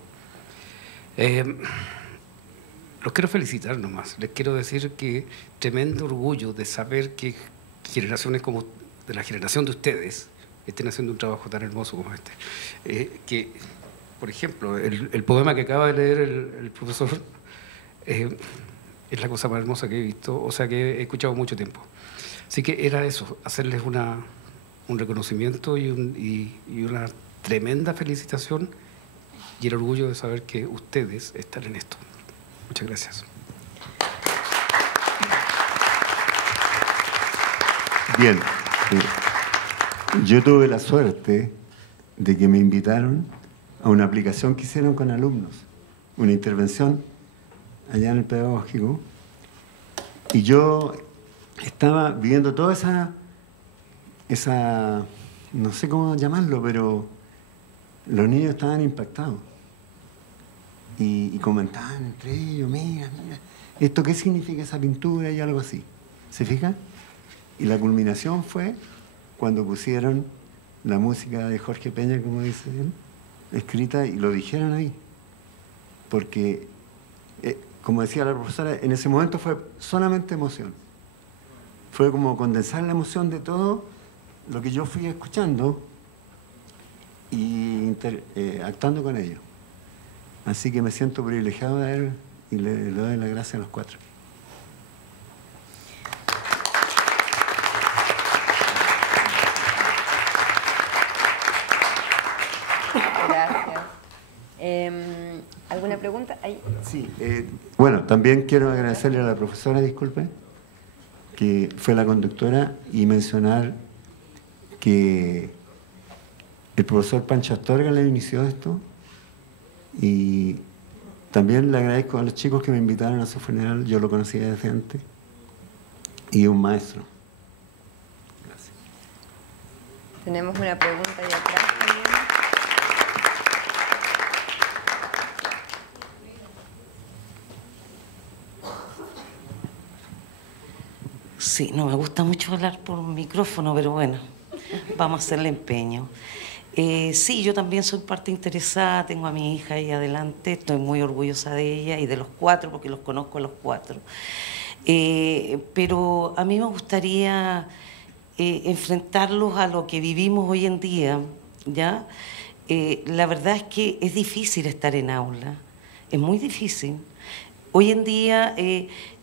los quiero felicitar nomás. Les quiero decir que tremendo orgullo de saber que generaciones como de la generación de ustedes estén haciendo un trabajo tan hermoso como este. Que, por ejemplo, el poema que acaba de leer el profesor es la cosa más hermosa que he visto, o sea, que he escuchado mucho tiempo. Así que era eso, hacerles un reconocimiento y una tremenda felicitación y el orgullo de saber que ustedes están en esto. Muchas gracias. Bien, yo tuve la suerte de que me invitaron a una aplicación que hicieron con alumnos, una intervención allá en el pedagógico, y yo estaba viviendo toda esa, no sé cómo llamarlo, pero los niños estaban impactados y comentaban entre ellos, mira, ¿esto qué significa esa pintura? Y algo así, ¿se fijan? Y la culminación fue cuando pusieron la música de Jorge Peña, como dice él, escrita, y lo dijeron ahí. Porque, como decía la profesora, en ese momento fue solamente emoción. Fue como condensar la emoción de todo lo que yo fui escuchando y actuando con ellos. Así que me siento privilegiado de él y le doy las gracias a los cuatro. Gracias. ¿Alguna pregunta? Ahí. Sí, bueno, también quiero agradecerle a la profesora, disculpe, que fue la conductora, y mencionar que el profesor Pancho Astorga le inició esto, y también le agradezco a los chicos que me invitaron a su funeral, yo lo conocía desde antes, y un maestro. Gracias. Tenemos una pregunta ahí atrás también. Sí, no me gusta mucho hablar por un micrófono, pero bueno, vamos a hacerle empeño. Sí, yo también soy parte interesada, tengo a mi hija ahí adelante, estoy muy orgullosa de ella y de los cuatro, porque los conozco a los cuatro. Pero a mí me gustaría enfrentarlos a lo que vivimos hoy en día, ¿ya? La verdad es que es difícil estar en aula, es muy difícil. Hoy en día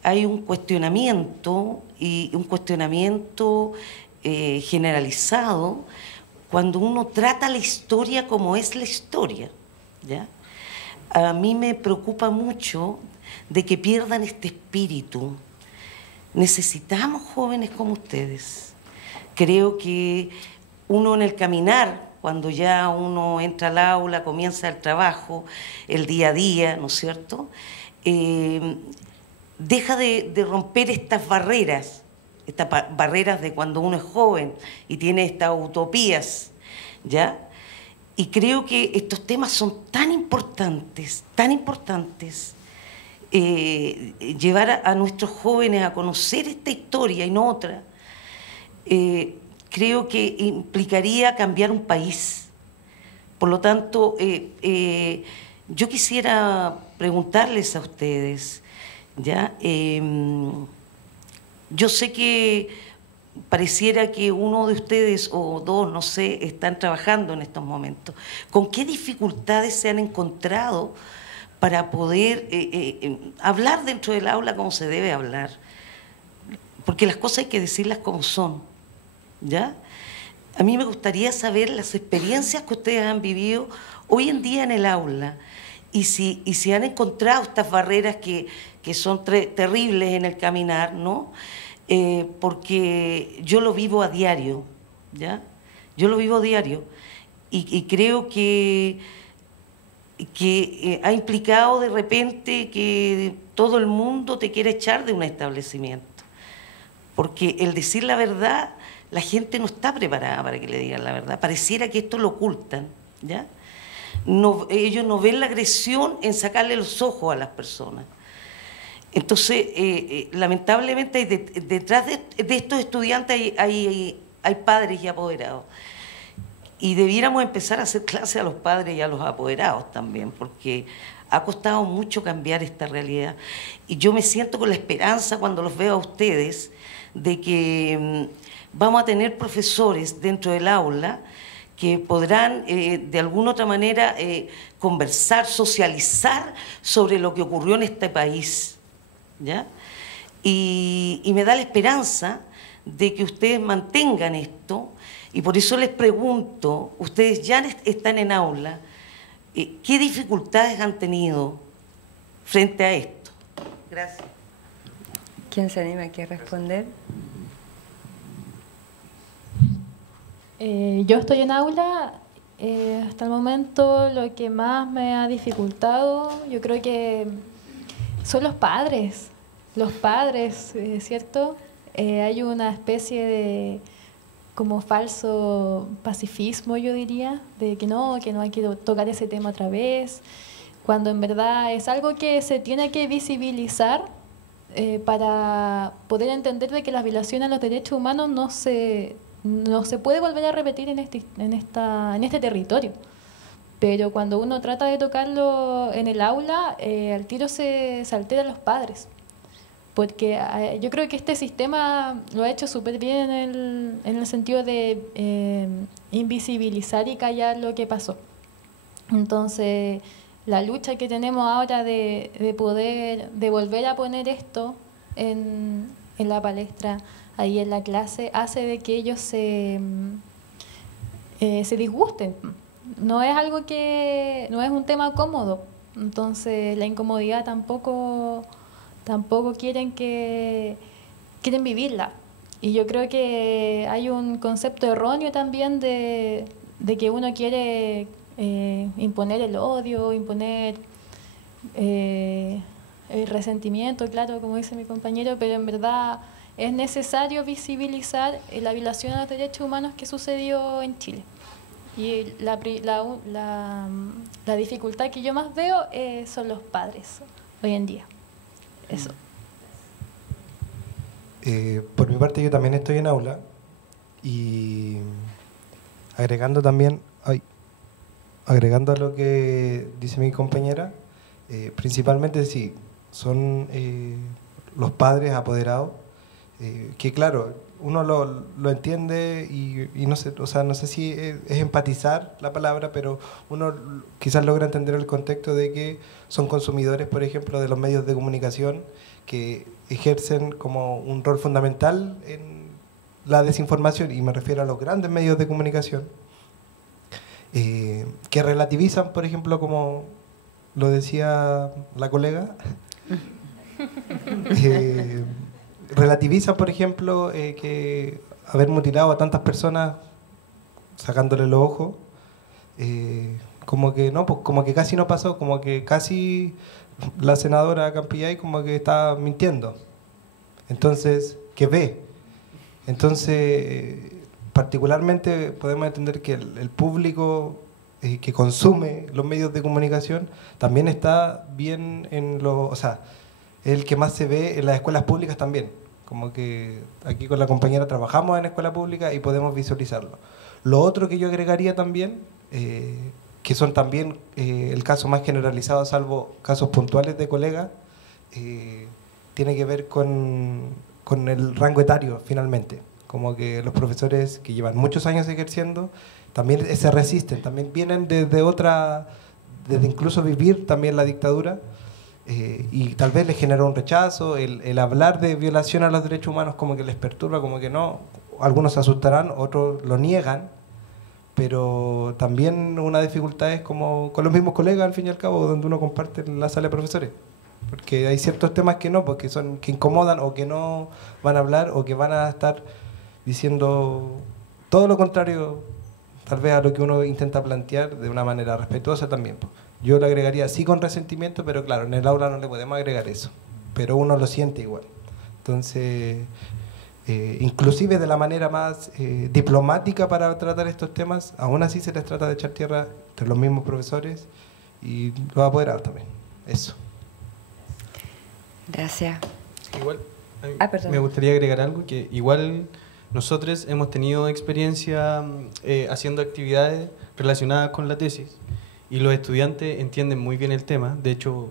hay un cuestionamiento, y un cuestionamiento generalizado, cuando uno trata la historia como es la historia, ¿ya? A mí me preocupa mucho de que pierdan este espíritu. Necesitamos jóvenes como ustedes. Creo que uno en el caminar, cuando ya uno entra al aula, comienza el trabajo, el día a día, ¿no es cierto?, deja de romper estas barreras de cuando uno es joven y tiene estas utopías, ¿ya? Y creo que estos temas son tan importantes, llevar a nuestros jóvenes a conocer esta historia y no otra. creo que implicaría cambiar un país. Por lo tanto, yo quisiera preguntarles a ustedes, ¿ya? Yo sé que pareciera que uno de ustedes o dos, no sé, están trabajando en estos momentos. ¿Con qué dificultades se han encontrado para poder hablar dentro del aula como se debe hablar? Porque las cosas hay que decirlas como son, ¿ya? A mí me gustaría saber las experiencias que ustedes han vivido hoy en día en el aula y si han encontrado estas barreras que son terribles en el caminar, ¿no? Porque yo lo vivo a diario, ¿ya? Yo lo vivo a diario y creo que ha implicado de repente que todo el mundo te quiere echar de un establecimiento. Porque el decir la verdad, la gente no está preparada para que le digan la verdad. Pareciera que esto lo ocultan, ¿ya? No, ellos no ven la agresión en sacarle los ojos a las personas. Entonces, lamentablemente, detrás de estos estudiantes hay padres y apoderados. Y debiéramos empezar a hacer clase a los padres y a los apoderados también, porque ha costado mucho cambiar esta realidad. Y yo me siento con la esperanza cuando los veo a ustedes de que vamos a tener profesores dentro del aula que podrán de alguna otra manera conversar, socializar sobre lo que ocurrió en este país, ¿ya? Y me da la esperanza de que ustedes mantengan esto, y por eso les pregunto, ustedes ya están en aula, ¿qué dificultades han tenido frente a esto? Gracias. ¿Quién se anima aquí a responder? Yo estoy en aula, hasta el momento lo que más me ha dificultado, yo creo que son los padres, ¿cierto? Hay una especie de como falso pacifismo, yo diría, de que no hay que tocar ese tema otra vez, cuando en verdad es algo que se tiene que visibilizar para poder entender de que las violaciones a los derechos humanos no se puede volver a repetir en este territorio. Pero cuando uno trata de tocarlo en el aula, al tiro se alteran los padres. Porque yo creo que este sistema lo ha hecho súper bien en el sentido de invisibilizar y callar lo que pasó. Entonces, la lucha que tenemos ahora de volver a poner esto en la palestra, ahí en la clase, hace de que ellos se disgusten. No es un tema cómodo, entonces la incomodidad tampoco quieren vivirla. Y yo creo que hay un concepto erróneo también de que uno quiere imponer el odio, imponer el resentimiento, claro, como dice mi compañero, pero en verdad es necesario visibilizar la violación a los derechos humanos que sucedió en Chile. Y la dificultad que yo más veo son los padres hoy en día. Eso. Por mi parte, yo también estoy en aula y agregando a lo que dice mi compañera, principalmente sí, son los padres apoderados, que claro, uno lo entiende y no sé, o sea, no sé si es empatizar la palabra, pero uno quizás logra entender el contexto de que son consumidores, por ejemplo, de los medios de comunicación que ejercen como un rol fundamental en la desinformación, y me refiero a los grandes medios de comunicación, que relativizan, por ejemplo, como lo decía la colega, relativizan, por ejemplo, que haber mutilado a tantas personas sacándole los ojos, como que no, pues como que casi no pasó, como que casi la senadora Campillay como que está mintiendo. Entonces, ¿qué ve? Entonces, particularmente podemos entender que el público que consume los medios de comunicación también está bien en los, o sea, el que más se ve en las escuelas públicas también. Como que aquí con la compañera trabajamos en escuela pública y podemos visualizarlo. Lo otro que yo agregaría también, que son también el caso más generalizado, salvo casos puntuales de colegas, tiene que ver con el rango etario, finalmente. Como que los profesores que llevan muchos años ejerciendo también se resisten, también vienen desde incluso vivir también la dictadura, y tal vez les genera un rechazo, el hablar de violación a los derechos humanos como que les perturba, como que no, algunos se asustarán, otros lo niegan, pero también una dificultad es como con los mismos colegas, al fin y al cabo, donde uno comparte en la sala de profesores. Porque hay ciertos temas que no, porque que incomodan o que no van a hablar o que van a estar diciendo todo lo contrario, tal vez a lo que uno intenta plantear de una manera respetuosa también. Yo lo agregaría sí con resentimiento, pero claro, en el aula no le podemos agregar eso, pero uno lo siente igual. Entonces, inclusive de la manera más diplomática para tratar estos temas, aún así se les trata de echar tierra entre los mismos profesores y los apoderados también. Eso. Gracias. Igual, me gustaría agregar algo, que igual nosotros hemos tenido experiencia haciendo actividades relacionadas con la tesis y los estudiantes entienden muy bien el tema. De hecho,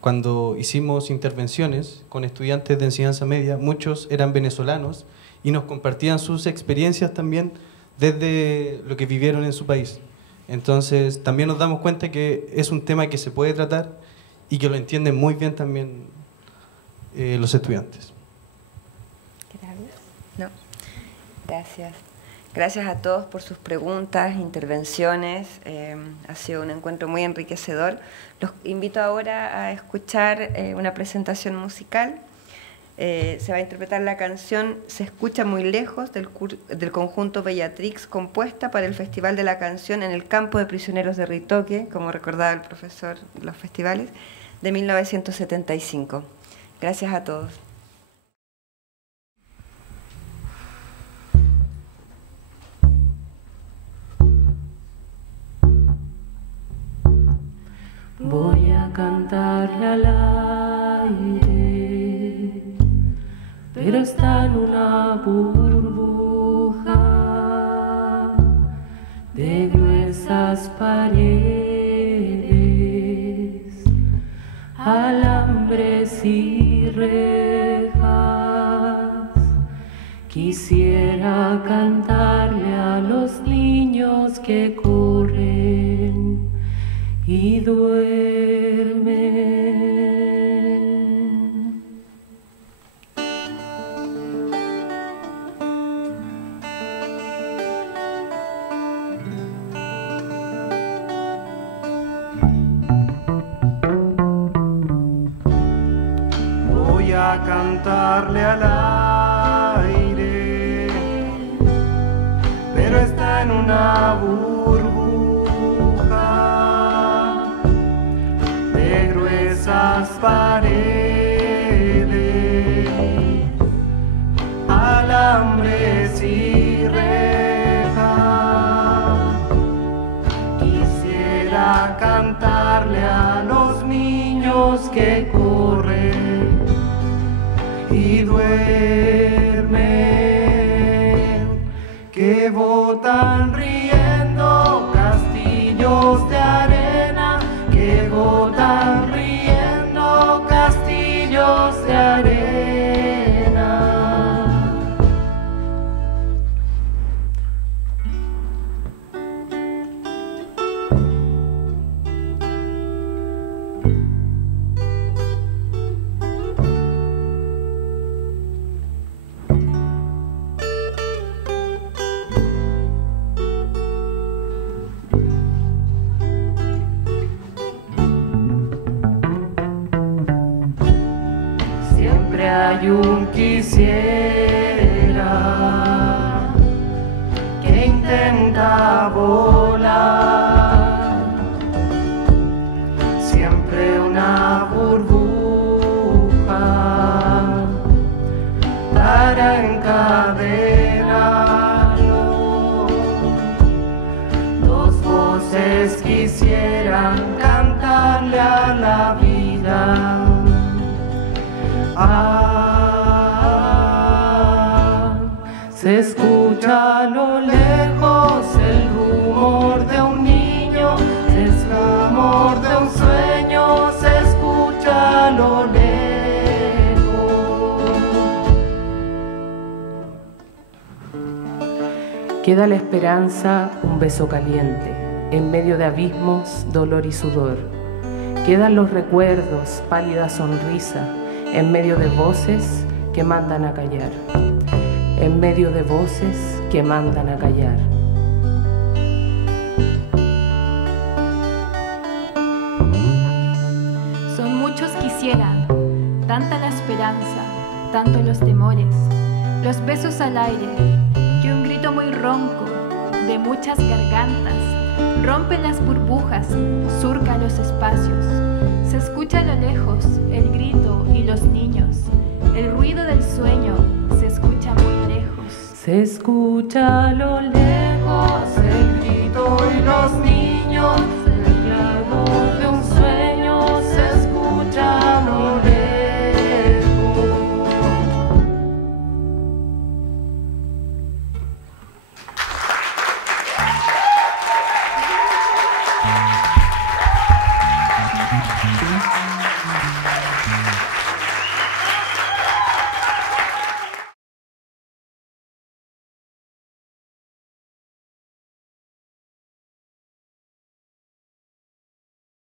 cuando hicimos intervenciones con estudiantes de enseñanza media, muchos eran venezolanos y nos compartían sus experiencias también desde lo que vivieron en su país. Entonces, también nos damos cuenta que es un tema que se puede tratar y que lo entienden muy bien también los estudiantes. No. Gracias. Gracias a todos por sus preguntas, intervenciones. Ha sido un encuentro muy enriquecedor. Los invito ahora a escuchar una presentación musical. Se va a interpretar la canción Se escucha muy lejos del conjunto Bellatrix, compuesta para el Festival de la Canción en el Campo de Prisioneros de Ritoque, como recordaba el profesor de los festivales, de 1975. Gracias a todos. Voy a cantarle al aire, pero está en una burbuja de gruesas paredes, alambres y rejas. Quisiera cantarle a los niños que corren y duermen. Voy a cantarle al aire, pero está en una gruesas paredes, alambres y rejas. Quisiera cantarle a los niños que corren y duermen, que botan riendo castillos de arena, que botan riendo castillos de arena. Hay un quisiera que intenta volar, siempre una burbuja para encadenarlo. Dos voces quisieran cantarle a la vida. Se escucha a lo lejos el rumor de un niño, es el rumor de un sueño, se escucha a lo lejos. Queda la esperanza, un beso caliente, en medio de abismos, dolor y sudor. Quedan los recuerdos, pálida sonrisa, en medio de voces que mandan a callar. En medio de voces que mandan a callar. Son muchos quisieran, tanta la esperanza, tanto los temores, los besos al aire, que un grito muy ronco, de muchas gargantas, rompe las burbujas, surca los espacios. Se escucha a lo lejos el grito y los niños, el ruido del sueño se escucha muy lejos. Se escucha a lo lejos el grito y los